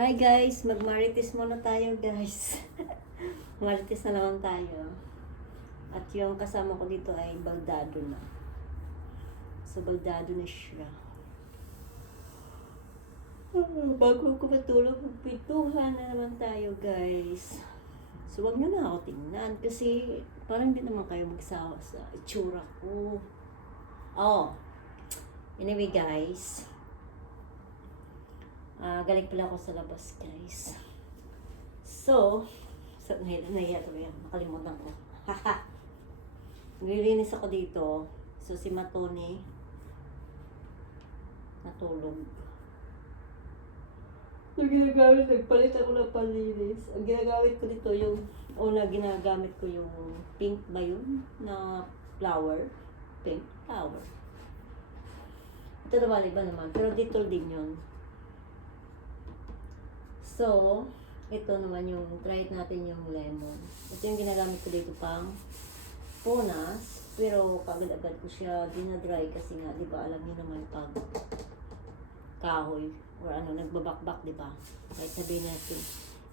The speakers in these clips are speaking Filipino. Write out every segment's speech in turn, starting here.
Hi guys, magmarites muna tayo guys. Marites na naman tayo. At yung kasama ko dito ay baldado na. So baldado na siya. Ah, Bago ko matulog, magpintuhan na naman tayo guys. So wag nyo na ako tingnan kasi parang hindi naman kayo magsawa sa itsura ko. Oh, anyway guys, Ah, galing pala ako sa labas, guys. So, sa nahiya, nahiya ko yan. Nakalimutan ko. Haha. Nililinis ako dito. So, si Matoni natulog. Ang ginagamit, nagpalit ako ng panlinis. Ang ginagamit ko dito yung, una ginagamit ko yung pink ba yun? Na flower. Pink flower. Ito naman, iba naman. Pero dito din yun. So, ito naman yung, try natin yung lemon. Ito yung ginagamit ko dito pang punas. Pero kagad-agad ko siya dinadry kasi nga, di ba, alam niyo naman pag kahoy or ano, nagbabakbak, di ba? Kahit sabihin natin,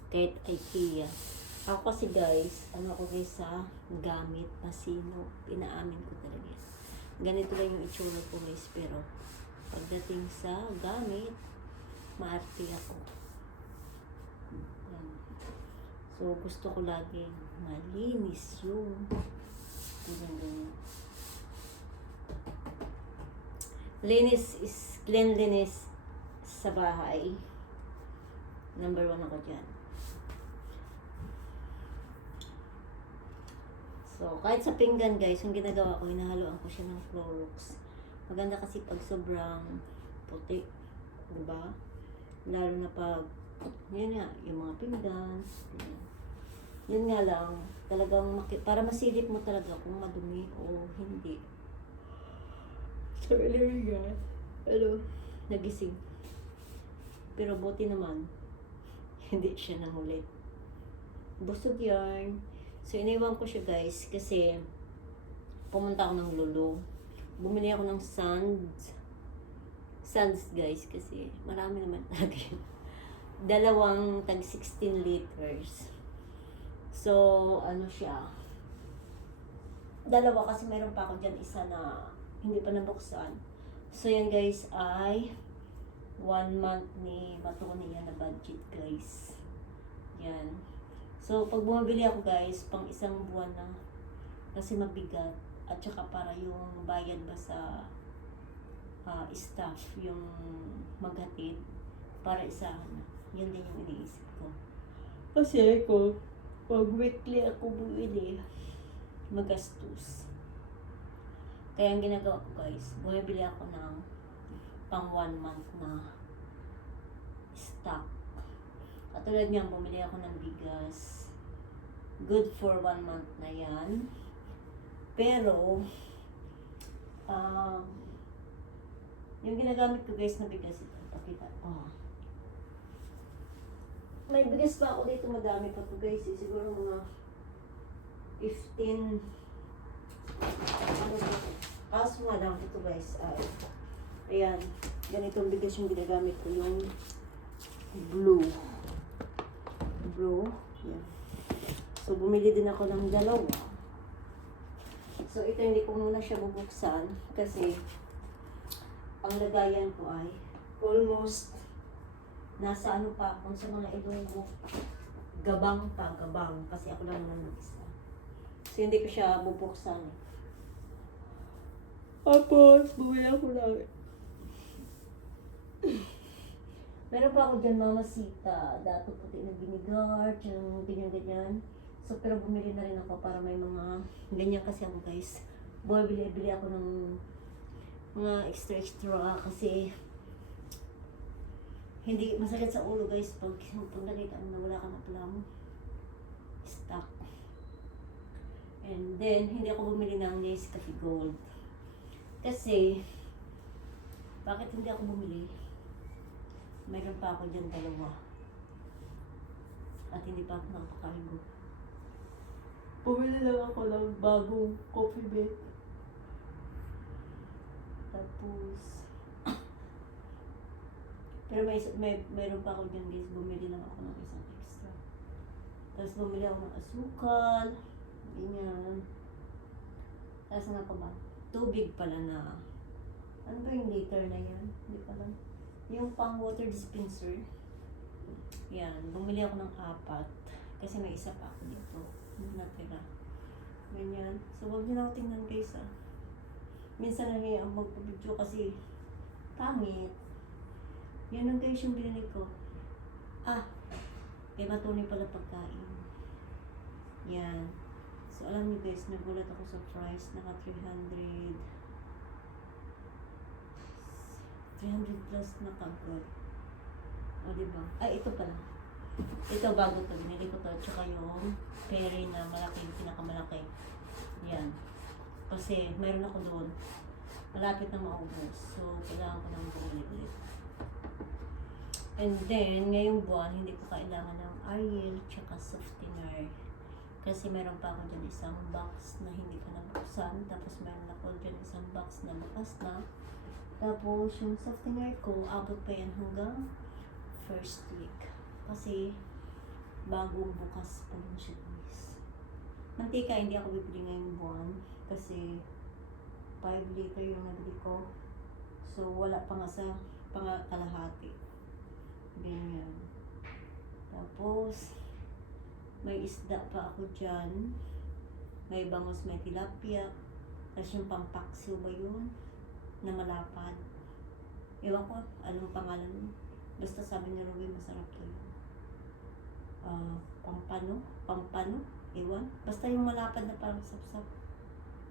kahit IKEA. Ako kasi guys, ano ako guys sa gamit, pasino, pinaamin ko talaga. Ganito lang yung itsura ko guys, pero pagdating sa gamit, maarte ako. Yan. So, gusto ko laging malinis yung ganyan, ganyan. Linis is cleanliness sa bahay. Number one ako dyan. So, kahit sa pinggan guys, yung ginagawa ko, hinahaluan ko siya ng Clorox. Maganda kasi pag sobrang puti. Diba? Lalo na pag yun nga, yung mga pinggan. Yun. Yun nga lang, talagang para masilip mo talaga kung madumi o hindi. So, anyway guys, ano, nagising. Pero buti naman, hindi siya nangulit. Busog yarn. So, iniwan ko siya guys kasi pumunta ako ng lulu. Bumili ako ng sands. Sands guys kasi marami naman talaga yun dalawang tag 16 liters. So, ano siya? Dalawa kasi meron pa ako dyan isa na hindi pa nabuksan. So, yan guys ay one month ni Matoni yan na budget guys. Yan. So, pag bumabili ako guys, pang isang buwan na kasi mabigat at saka para yung bayad ba sa ah, staff yung maghatid para isahan na. Yun din yung iniisip ko. Kasi ako, pag weekly ako bumili, magastos. Kaya ang ginagawa ko guys, bumibili ako ng pang one month na stock. Katulad niyan, bumili ako ng bigas. Good for one month na yan. Pero, um, yung ginagamit ko guys na bigas ito, pakita. Oh. May bigas pa ako dito, madami pa to guys. Eh. Siguro mga 15 ano? Kaso nga lang ito guys ay ayan, ganitong bigas yung ginagamit ko yung blue. Blue. Yan. So bumili din ako ng dalawa. So ito hindi ko muna siya bubuksan kasi ang lagayan ko ay almost nasa ano pa kung sa mga ilunggo gabang pa, gabang kasi ako lang naman mag-isa. So hindi ko siya bubuksan. Tapos, bumili ako lang. Meron pa ako dyan mamasita, dato puti na vinegar, yung ganyan-ganyan. So, pero bumili na rin ako para may mga, ganyan kasi ako guys. Bumili-bili ako ng mga extra-extra kasi hindi masakit sa ulo guys pag pag nakita mo na wala ka na mo stock. And then, hindi ako bumili ng Nescafe Gold. Kasi, bakit hindi ako bumili? Mayroon pa ako dyan dalawa. At hindi pa ako nakapakain Bumili lang ako ng bagong coffee bag. Tapos, pero may, may, mayroon pa ako dyan guys, bumili Tapos bumili ako ng asukal. Ganyan. Tapos ano pa ba? Tubig pala na. Ano ba yung liter na yan? Hindi pa lang. Yung pang water dispenser. Yan. Bumili ako ng apat. Kasi may isa pa ako dito. Hindi natira. Ganyan. So, wag niyo ako tingnan guys ah. Minsan nahiya ang magpapidyo kasi pangit. Yan lang guys yung binili ko. Ah, kay matunay pala pagkain. Yan. So, alam niyo guys, nagulat ako sa price. Naka 300. 300 plus na kagod. O, diba? Ay, ito pala. Ito, bago to. Binili ko to. Tsaka yung peri na malaki, pinakamalaki. Yan. Kasi, mayroon ako doon. Malapit na maubos. So, kailangan ko nang bumili ulit. And then, ngayong buwan, hindi ko kailangan ng Ariel tsaka softener. Kasi meron pa ako dyan isang box na hindi ko nabuksan. Tapos meron ako dyan isang box na bukas na. Tapos yung softener ko, abot pa yan hanggang first week. Kasi bagong bukas pa lang siya guys. Mantika, hindi ako bibili ngayong buwan. Kasi 5 liter yung nabili ko. So, wala pa nga sa pangakalahati. Ganyan. Tapos, may isda pa ako dyan. May bangus, may tilapia. Tapos yung pampaksiw ba yun? Na malapad. Ewan ko, anong pangalan nun. Basta sabi ni Ruby, masarap yun. Ah, pampano? Pampano? Ewan. Basta yung malapad na parang sapsap.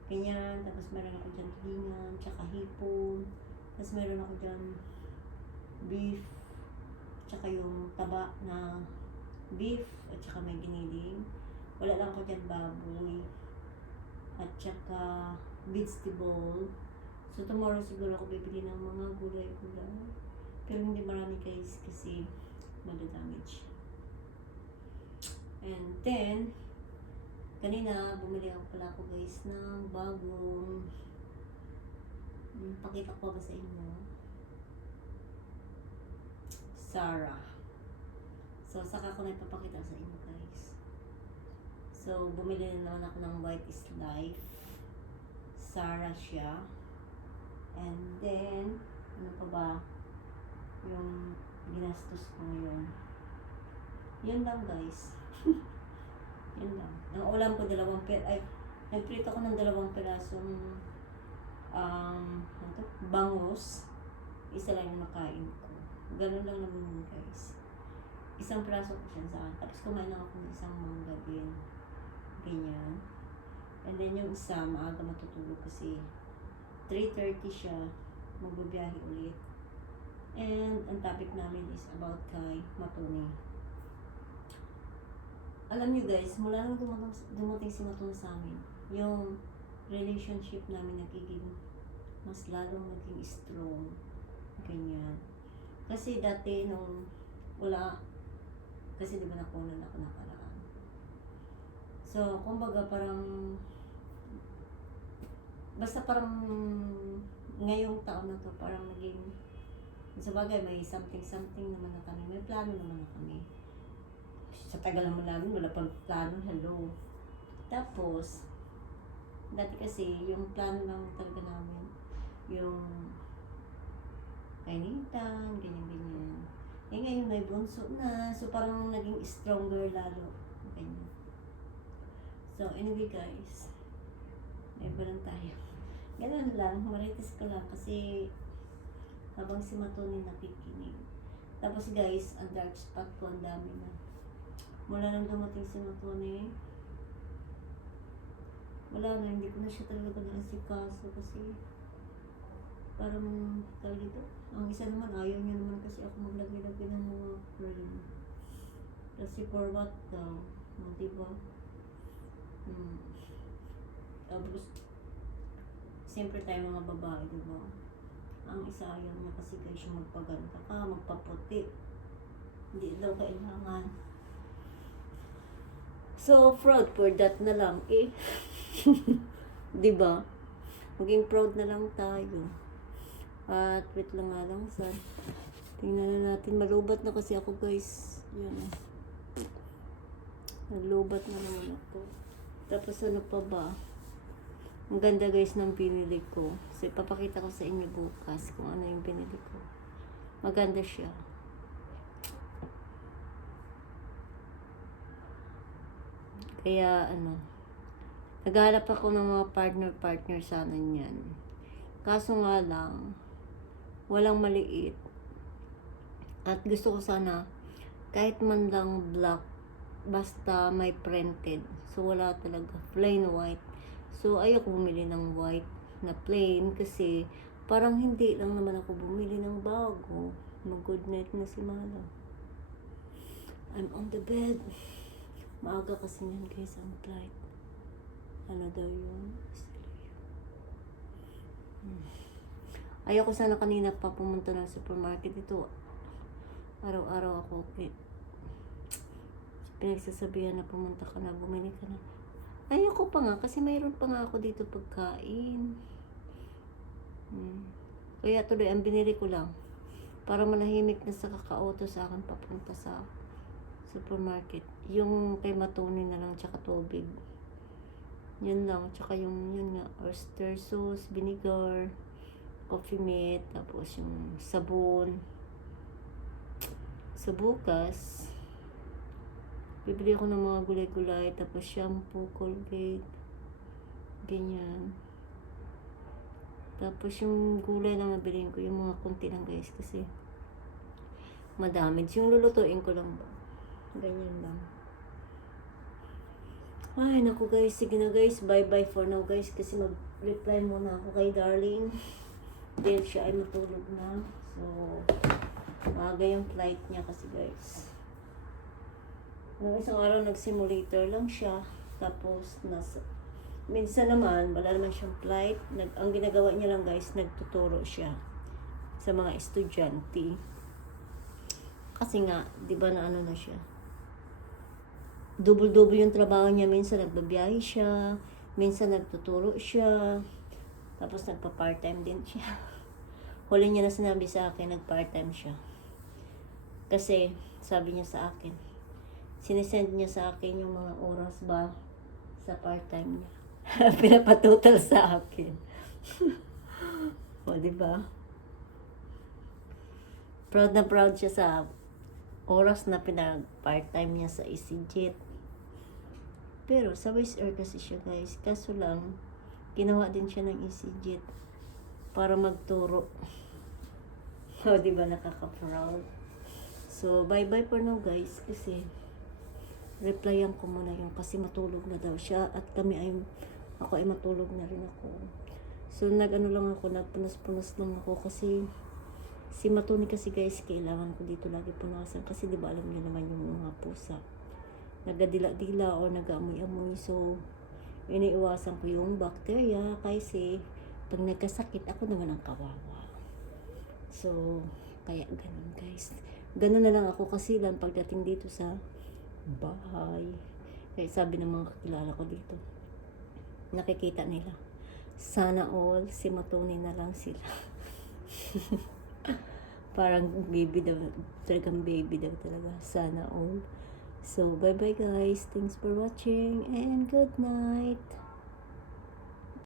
Ganyan. Tapos meron ako dyan hilingan, tsaka hipon. Tapos meron ako dyan beef, tsaka yung taba na beef, at tsaka may giniling. Wala lang ako dyan baboy. At tsaka vegetable. So tomorrow siguro ako bibili ng mga gulay-gulay. Pero hindi marami guys kasi madadamage. And then, kanina bumili ako pala ako guys ng bagong Hmm, pakita ko ba sa inyo? Sarah. So, saka ko na ipapakita sa inyo guys. So, bumili na naman ako ng White is Life. Sarah siya. And then, ano pa ba? Yung ginastos ko ngayon. Yun lang guys. Yun lang. Ang ulam ko dalawang per... Ay, nagprito ko ng dalawang perasong um, ano to? bangus. Isa lang yung nakain ko. Ganun lang naman yun guys. Isang praso ko siya sa akin. Tapos kumain ako ng isang mangga din. Ganyan. And then yung isa, maaga matutulog kasi 3.30 siya. Magbabiyahe ulit. And ang topic namin is about kay Matone. Alam niyo guys, mula nung dumating, dumating si Matone sa amin, yung relationship namin nagiging mas lalong naging strong. Ganyan. Kasi dati nung wala, kasi di ba nakunan ako nakaraan. So, kumbaga parang, basta parang ngayong taon na to, parang naging, sa bagay may something-something naman na kami, may plano naman na kami. Sa tagal naman namin, wala pang plano, hello. Tapos, dati kasi, yung plano lang talaga namin, yung kainitan, ganyan-ganyan. Eh ngayon may bunso na, so parang naging stronger lalo. Ganyan. So anyway guys, may lang tayo. Ganun lang, marites ko lang kasi habang si Matoni nakikinig. Tapos guys, ang dark spot ko ang dami na. Mula nang dumating si Matoni, wala na, hindi ko na siya talaga naasikaso kasi parang tawag dito. Ang isa naman, ayaw niya naman kasi ako maglagay-lagay ng mga cream. Kasi for what daw? Uh, diba? Hmm. Tapos, siyempre tayo mga babae, diba? Ang isa ayaw niya kasi guys yung magpaganda ka, magpaputi. Hindi daw kailangan. So, proud for that na lang eh. diba? Maging proud na lang tayo. At wait lang nga lang sa tingnan na natin. Malubat na kasi ako guys. Yan. Naglubat na naman ako. Tapos ano pa ba? Ang ganda guys ng binili ko. So ipapakita ko sa inyo bukas kung ano yung binili ko. Maganda siya. Kaya ano, naghahanap ako ng mga partner-partner sana niyan. Kaso nga lang, walang maliit. At gusto ko sana, kahit man lang black, basta may printed. So, wala talaga. Plain white. So, ayoko bumili ng white na plain kasi parang hindi lang naman ako bumili ng bago. Mag-good night na si Mala. I'm on the bed. Maaga kasi yan guys ang flight. Ano daw yun? Hmm. Ayoko sana kanina pa pumunta ng supermarket ito. Araw-araw ako eh, pinagsasabihan na pumunta ka na, bumili ka na. Ayoko pa nga kasi mayroon pa nga ako dito pagkain. Hmm. Kaya tuloy ang binili ko lang para manahimik na sa kakauto sa akin papunta sa supermarket. Yung kay Matoni na lang tsaka tubig. Yun lang. Tsaka yung yun nga, oyster sauce, vinegar, coffee mate, tapos yung sabon. Sa bukas, bibili ako ng mga gulay-gulay, tapos shampoo, colgate, ganyan. Tapos yung gulay na mabilihin ko, yung mga konti lang guys, kasi madami. Yung lulutuin ko lang? Ganyan lang. Ay, naku guys. Sige na guys. Bye-bye for now guys. Kasi mag-reply muna ako kay darling. Dahil siya ay matulog na. So, maaga yung flight niya kasi guys. Nung isang araw nag-simulator lang siya. Tapos, nasa, minsan naman, wala naman siyang flight. Nag, ang ginagawa niya lang guys, nagtuturo siya sa mga estudyante. Kasi nga, di ba na ano na siya? Double-double yung trabaho niya. Minsan nagbabiyahe siya, minsan nagtuturo siya, tapos nagpa-part-time din siya. Huli niya na sinabi sa akin, nag-part-time siya. Kasi, sabi niya sa akin, sinisend niya sa akin yung mga oras ba sa part-time niya. Pinapatotal sa akin. o, di ba? Proud na proud siya sa oras na pinag part-time niya sa EasyJet. Pero sa West Air kasi siya guys. Kaso lang, ginawa din siya ng EasyJet para magturo. O, di ba nakaka-proud? So, bye-bye for now guys. Kasi, replyan ko muna yung kasi matulog na daw siya at kami ay, ako ay matulog na rin ako. So, nag-ano lang ako, nagpunas-punas lang ako kasi Si Matoni kasi guys, kailangan ko dito lagi punasan kasi di ba alam niyo naman yung mga pusa. Nagadila-dila o nag-amoy-amoy so iniiwasan ko yung bacteria kasi pag nagkasakit ako naman ang kawawa. So, kaya ganun guys. Ganun na lang ako kasi lang pagdating dito sa bahay. Kaya sabi ng mga kakilala ko dito, nakikita nila. Sana all, si Matoni na lang sila. parang baby daw, talagang baby daw talaga. Sana all. So, bye-bye guys. Thanks for watching and good night.